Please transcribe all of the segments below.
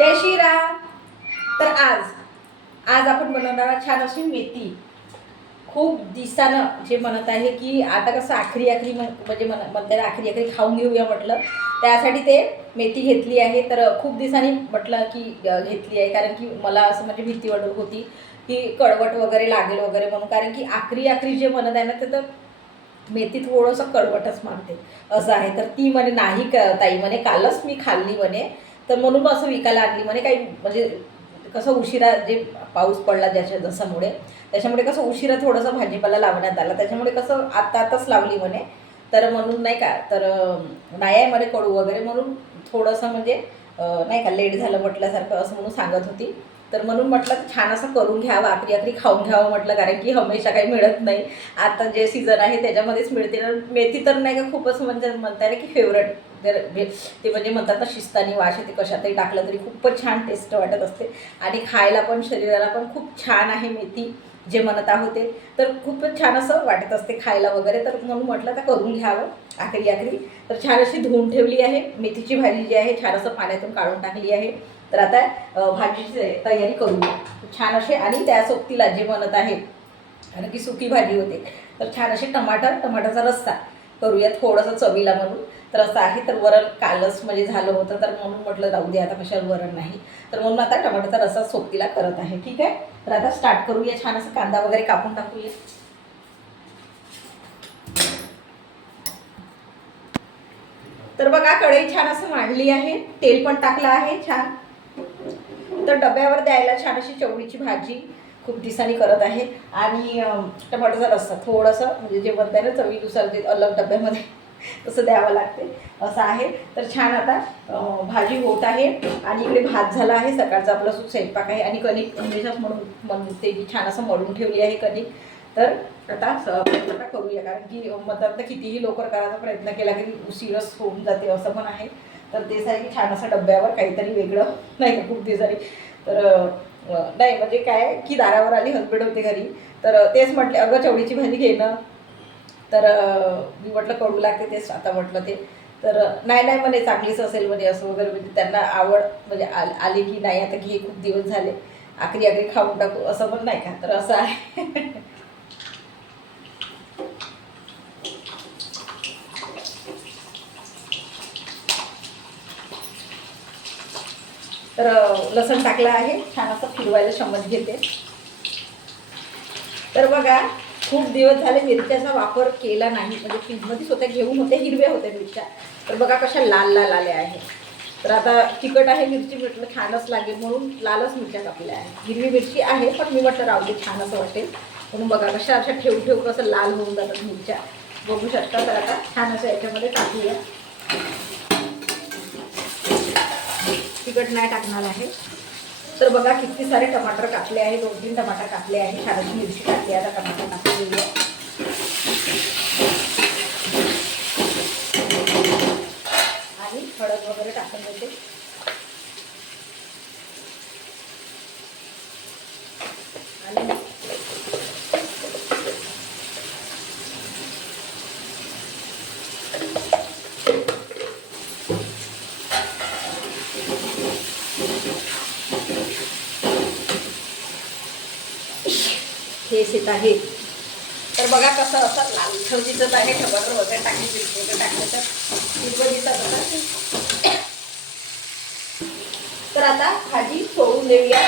जय श्रीराम. तर आज आज आपण बनवणार छान अशी मेथी. खूप दिवसानं जे म्हणत आहे की आता कसं आखरी आखरी म्हणजे म्हणते आखरी आखरी खाऊन घेऊया म्हटलं, त्यासाठी ते मेथी घेतली आहे. तर खूप दिवसांनी म्हटलं की घेतली आहे, कारण की मला असं म्हणजे भीती वाटत होती की कडवट वगैरे लागेल वगैरे म्हणून, कारण की आखरी आखरी जे म्हणत आहे ना ते तर मेथी थोडंसं कडवटच मारते असं आहे. तर ती म्हणे नाही ताई म्हणे कालच मी खाल्ली म्हणे, तर म्हणून असं विकायला आणली म्हणे. काही म्हणजे कसं उशिरा जे पाऊस पडला जसामुळे त्याच्यामुळे कसं उशिरा थोडंसं भाजीपाला लावण्यात आला, त्याच्यामुळे कसं आताच लावली म्हणे. तर म्हणून नाही का, तर नाही आहे म्हणे कडू वगैरे म्हणून थोडंसं म्हणजे नाही का लेट झालं म्हटल्यासारखं असं म्हणून सांगत होती. तर म्हणून म्हटलं छान असं करून घ्यावं, आखरी आखरी खाऊन घ्यावं म्हटलं, कारण की हमेशा काही मिळत नाही. आता जे सीझन आहे त्याच्यामध्येच मिळते ना मेथी. तर नाही का खूपच म्हणजे म्हणता येईल की फेवरेट. जर ते म्हणजे म्हणतात ना शिस्तानी वास येते, कशातही टाकलं तरी खूपच छान टेस्ट वाटत असते आणि खायला पण शरीराला पण खूप छान आहे मेथी जे म्हणत आहोत ते. तर खूपच छान असं वाटत असते खायला वगैरे. तर म्हणून म्हटलं तर करून घ्यावं आखरी आखरी. तर छान अशी धुवून ठेवली आहे मेथीची भाजी जी आहे, छान असं पाण्यातून काढून टाकली आहे. तर आता भाजीची तयारी करूया छान असे. आणि त्या सोबतीला जे म्हणत आहे, कारण की सुकी भाजी होते, तर छान असे टमाटाचा रस्सा करूया थोडंसं चवीला म्हणून. तर असं आहे. तर वरण कालच म्हणजे झालं होतं, तर म्हणून म्हटलं जाऊ दे आता कशाला वरण नाही, तर म्हणून आता टमाटाचा रस्सा सोबतीला करत आहे. ठीक आहे, तर आता स्टार्ट करूया. छान असं कांदा वगैरे कापून टाकूया. तर बघा कढई छान असं मांडली आहे, तेल पण टाकलं आहे छान. तर डब्यावर द्यायला छान अशी चवळीची भाजी खूप दिवसांनी करत आहे. आणि टमाटोचा रस्सा थोडंसं म्हणजे जे बनतं ना चवीनुसार जे अलग डब्यामध्ये तसं द्यावं लागते असं आहे. तर छान आता भाजी होत आहे आणि इकडे भात झाला आहे. सकाळचा आपला स्वयंपाक आहे आणि कणिक हमेशाच म्हणते की छान असं मळून ठेवली आहे कणिक. तर आता प्रयत्न करूया, कारण की म्हणतात ना कितीही लवकर करायचा प्रयत्न केला की उशीरच होऊन जाते असं पण आहे. तर तेच आहे की छान असं डब्यावर काहीतरी वेगळं नाही का खूप दिवसांनी. तर नाही म्हणजे काय की दारावर आली, हसबंड होते घरी, तर तेच म्हटले अगं चवळीची भाजी घेणं. तर मी म्हटलं कडू लागते तेच आता म्हटलं ते. तर नाही नाही म्हणे चांगलीच असेल म्हणजे असं वगैरे, म्हणजे त्यांना आवड म्हणजे आली की नाही आता घे खूप दिवस झाले आखरी आखरी खाऊन टाकू असं पण नाही का. तर असं आहे. तर लसण टाकलं आहे, छान असं फिरवायला चम्मच घेते. तर बघा खूप दिवस झाले मिरच्याचा वापर केला नाही, म्हणजे फ्रीजमध्ये स्वतः घेऊन होते, हिरव्या होत्या मिरच्या. तर बघा कशा लाल लाल आल्या आहेत. तर आता तिखट आहे मिरची, म्हटलं छानच लागेल म्हणून लालच मिरच्या कापल्या आहे. हिरवी मिरची आहे पण मी म्हटलं राहू दे छान असं वाटेल म्हणून. बघा कशा अशा ठेवून ठेवून कसं लाल होऊन जातात मिरच्या, बघू शकता. तर आता छान असं याच्यामध्ये टाकूया. तिखट नाही टाकणार आहे. तर बघा किती सारे टमाटर कापले आहे, 2-3 टमाटर कापले आहे, छान अशी मिरची टाकली. आता टमाटर टाकून घेऊया आणि हळद वगैरे टाकून देते. आणि हेच येत आहे. तर बघा कसं असं लालसर दिसत आहे. टमाटर वगैरे टाकले, मिरची वगैरे टाकले तर हिरवं दिसत होतं. तर आता भाजी सोडून देऊया.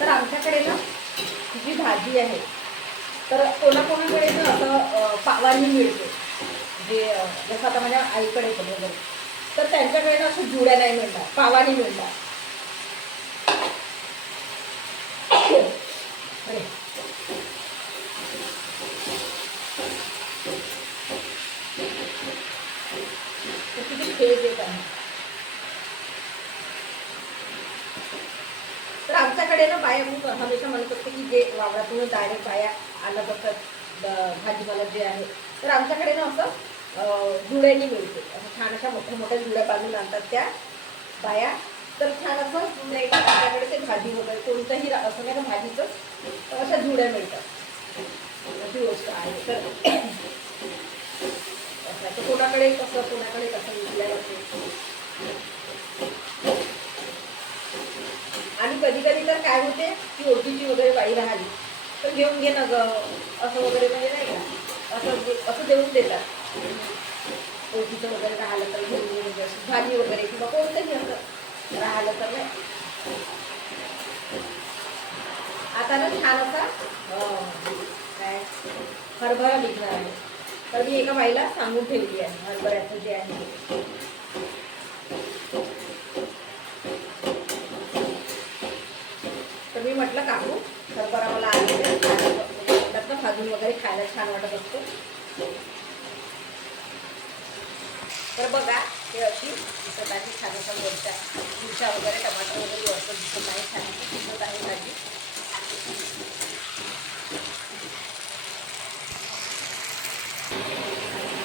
तर आमच्याकडे ना जी भाजी आहे, तर कोणाकोणाकडे ना असं पावानी मिळते, जे जसं आता माझ्या आईकडे पण वगैरे, तर त्यांच्याकडे ना असं जुड्या नाही मिळणार, पावानी मिळणार. अरे तर किती खेळ येत आहे. तर आमच्याकडे ना बाया म्हणून हमेशा म्हणत असते की जे वावरातून डायरेक्ट बाया आणत असतात भाजीपाला जे आहे, तर आमच्याकडे ना असं जुड्यानी मिळते. असं छान अशा मोठ्या मोठ्या जुड्या बांधून आणतात त्या बाया. तर छान असं जुड्या येतात आपल्याकडे. ते भाजी वगैरे कोणतंही असं नाही का भाजीचं, तर अशा जुड्या मिळतात. अशी गोष्ट आहे. तर कोणाकडे कसं विकल्या जाते. आणि कधी कधी तर काय होते की ओळखीची वगैरे बाई राहिली तर घेऊन घे ना ग असं वगैरे, म्हणजे नाही का असं देऊन देतात. ओळखीचं वगैरे राहिलं तर घेऊन घे, म्हणजे भाजी वगैरे किंवा कोणतंही असं राहिलं तर नाही. आता ना छान असा काय हरभरा विकणार आहे. तर मी एका बाईला सांगून ठेवली आहे हरभऱ्याचं जे आहे. तर मी म्हटलं काकू हरभरा मला आणलं भाजून वगैरे खायला छान वाटत असतो. तर बघा हे अशी दिसत आहे छान असा मिरच्या वगैरे टमाटर वगैरे व्यवस्थित दिसत आहे. छान दिसत आहे भाजी.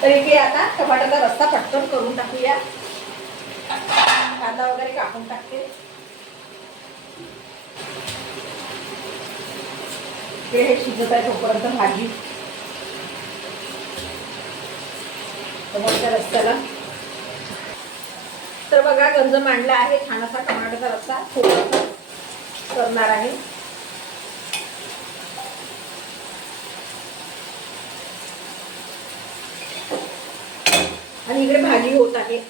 तर इथे आता टमाटरचा रस्सा पटकन करून टाकूया. कांदा वगैरे कापून टाकते. हे शिजत आहे तोपर्यंत भाजी टमाटरच्या रस्स्याला. तर बघा गंज मांडला आहे छान असा टमाटरचा रस्सा थोडासा करणार आहे. आणि इकडे भाजी होत आहे.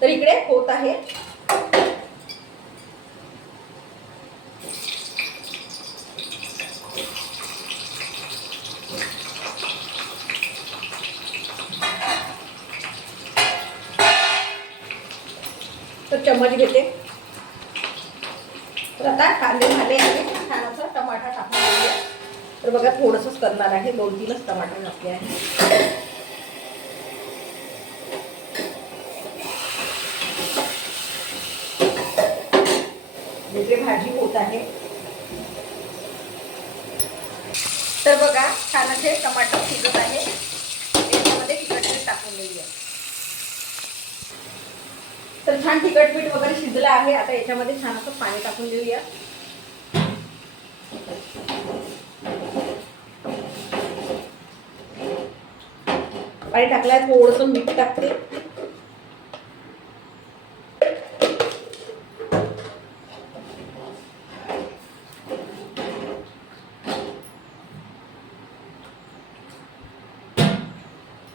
तर इकडे होत आहे. तर चम्मच घेते. तर आता कांदे झाले आहे छान असं टमाटर टाकून घेऊया. तर बघा थोडंसंच करणार आहे, 2-3च टमाटर घातले आहे. इकडे भाजी होत आहे. तर बघा छान असे टमाटर शिजत आहे. त्याच्यामध्ये तिखट मीठ टाकून देऊया. तर छान तिखट मीठ वगैरे शिजलं आहे. आता याच्यामध्ये छान असं पाणी टाकून देऊया. पाणी टाकलाय, थोडंसं मीठ टाकते.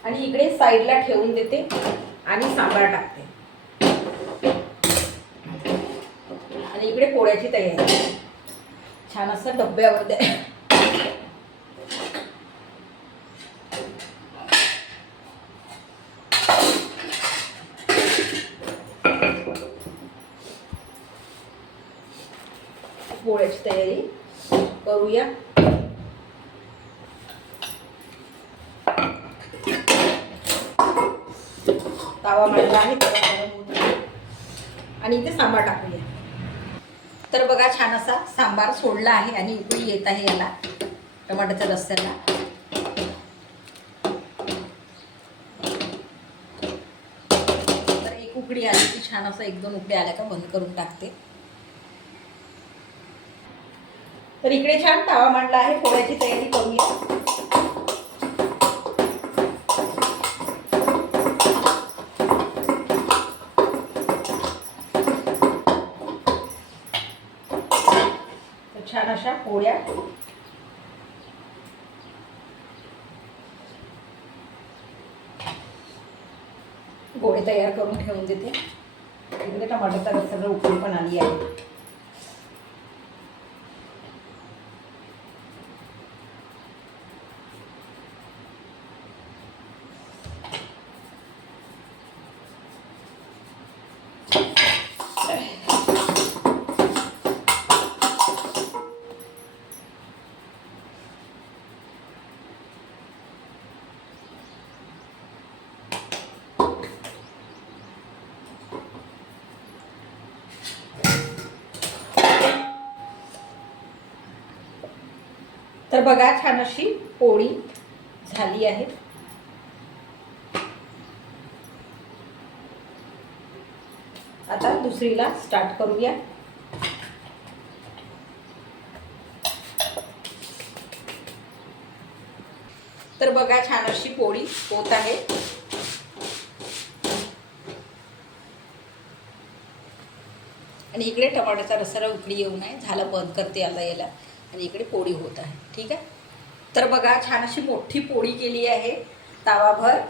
आणि इकडे साईडला ठेवून देते आणि सांबार टाकते. आणि इकडे पोळ्याची तयारी छान असं डब्यावर द्या. पोळ्याची तयारी करूया. तावा मांडला आहे आणि इथे सांबार टाकूया. तर बघा छान असा सांबार सोडला आहे आणि उकळी येत आहे याला टमाटरच्या रस्स्याला. तर एक उकडी आली की छान असं 1-2 उकडी आल्या का बंद करून टाकते. तर इकडे छान तावा मांडला आहे, पोळ्याची तयारी करूया. छान अशा पोळ्या गोळे तयार करून ठेवून देते. इकडे टमाटरचा रस्सा उकळी पण आली आहे. तर बघा छान अशी पोळी झाली आहे. आता दुसरीला स्टार्ट करूया. तर बघा छान अशी पोळी होत आहे. आणि इकडे टमाट्याचा रसाला उकळी येऊ नये झालं, बंद करते आता याला. आणि इकडे पोळी होत आहे. ठीक आहे. तर बघा छान अशी मोठी पोळी केली आहे तावाभर.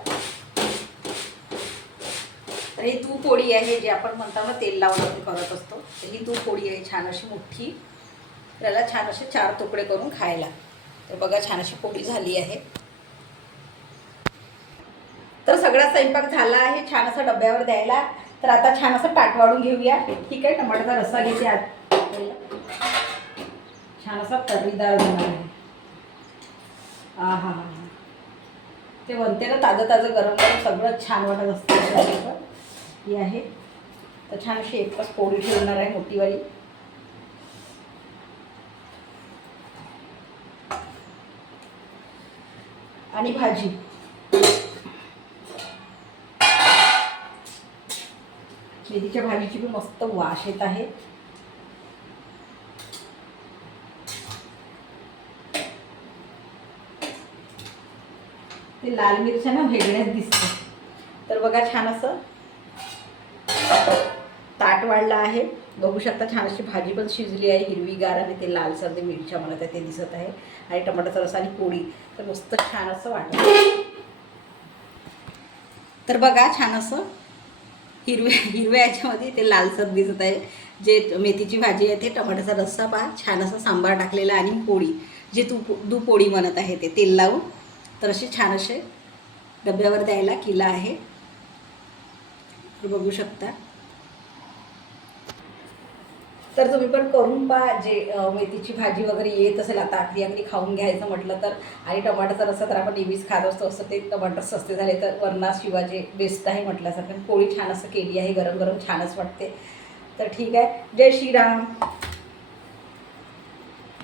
तर ही तूप पोळी आहे, जे आपण म्हणतो ना तेल लावून आपण करत असतो. तर ही तूप पोळी आहे छान अशी मोठी. त्याला छान असे 4 तुकडे करून खायला. तर बघा छान अशी पोळी झाली आहे. तर सगळा स्वयंपाक झाला आहे छान असं डब्यावर द्यायला. तर आता छान असं ताट वाढून घेऊया. ठीक आहे. टमाट्याचा रस्सा घेते आत. छान असा तर्रीदार होणार आहे. हा हा हा, ते म्हणते ना ताजं ताजं गरम गरम सगळं छान वाटत असतं. ही आहे. तर छान अशी एकच पोळी ठेवणार आहे मोठीवाली. आणि भाजी. मेथीच्या भाजीची पण मस्त वास येत आहे. ते लाल मिरच्या ना वेगळ्याच दिसतं. तर बघा छान असं ताट वाढलं आहे. बघू शकता छान अशी भाजी पण शिजली आहे हिरवीगार. आणि ते लालसर ते मिरच्या मला ते दिसत आहे. आणि टमाट्याचा रस्सा आणि पोळी. तर मस्त छान असं वाटतं. तर बघा छान असं हिरव्या याच्यामध्ये ते लालसर दिसत आहे. जे मेथीची भाजी आहे ते टमाट्याचा रस्सा पहा छान असं सांबार टाकलेला. आणि पोळी जे दू पोळी म्हणत आहे ते तेल लावून. तर असे छान असे डब्यावर द्यायला किला आहे. तर बघू शकता. तर तुम्ही पण करून पहा. जे मेथीची भाजी वगैरे येत असेल आता आखरी खाऊन घ्यायचं म्हटलं तर. आणि टमाट्याचा रस्सा तर आपण नेहमीच खात असतो. असं ते टमाटर सस्ते झाले तर वरणाशिवाय जे बेस्ट आहे म्हटल्यासारखं. पोळी छान असं केली आहे गरम गरम छानच वाटते. तर ठीक आहे. जय श्रीराम.